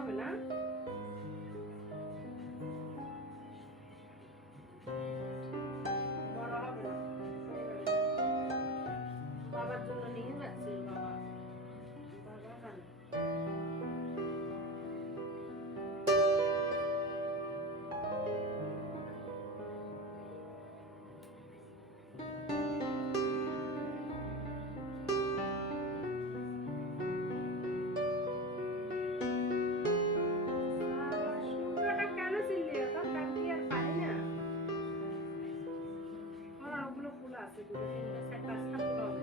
হবে না, বড় হবে না। বাবার জন্য নিয়ে যাচ্ছে বাবা, বাবা খাবে। শুক্রটা কেন ছিললি? এখন কালকে আর পারি না। আমার ওগুলো ফুল আছে, দুটো তিনটে চার পাঁচটা ফুল হবে।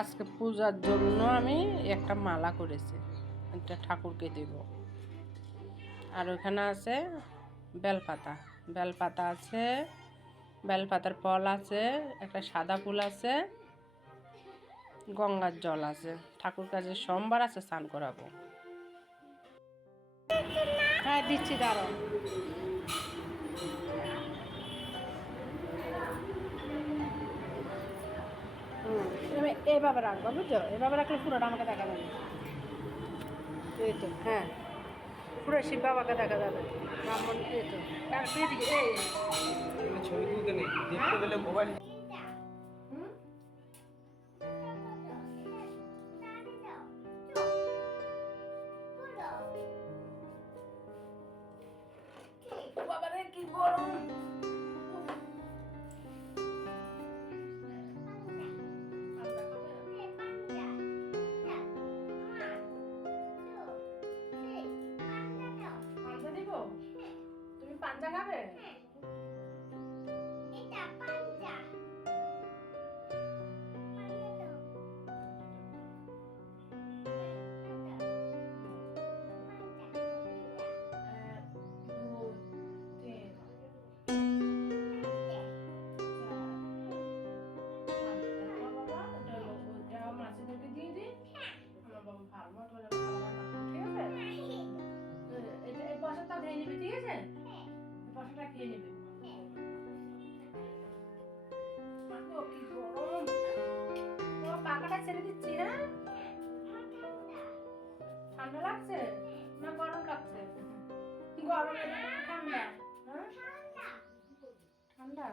আজকে পূজার জন্য আমি একটা মালা করেছি, একটা ঠাকুরকে দেব। আর ওখানে আছে বেলপাতা, বেলপাতা আছে, বেলপাতার ফল আছে, একটা সাদা ফুল আছে, গঙ্গার জল আছে। ঠাকুর কাছে সোমবার আছে, স্নান করাবো। হ্যাঁ দিচ্ছি, দাঁড়াও। এইভাবে রাখবো, বুঝছো? এভাবে রাখলে পুরোটা আমাকে দেখা যাবে। এই তো, হ্যাঁ, পুরো শিব বাবাকে দেখা যাবে। ব্রাহ্মণ এই তো, ছবি তুলতে নেই, দেখতে গেলে মোবাইল। বাবারে কি গরম! তুমি পাঞ্জা খাবে? মাছেদেরকে দিয়ে দিই, আমার বাবা ভালো মতো খাবার রাখবো, ঠিক আছে? এই পয়সাটা খেয়ে নিবি, ঠিক আছে? এই পয়সাটা খেয়ে নিবি। কি গরম! তোমার পাখাটা ছেড়ে দিচ্ছি, হ্যাঁ? ঠান্ডা লাগছে না গরম লাগছে? গরম ঠান্ডা, হ্যাঁ ঠান্ডা।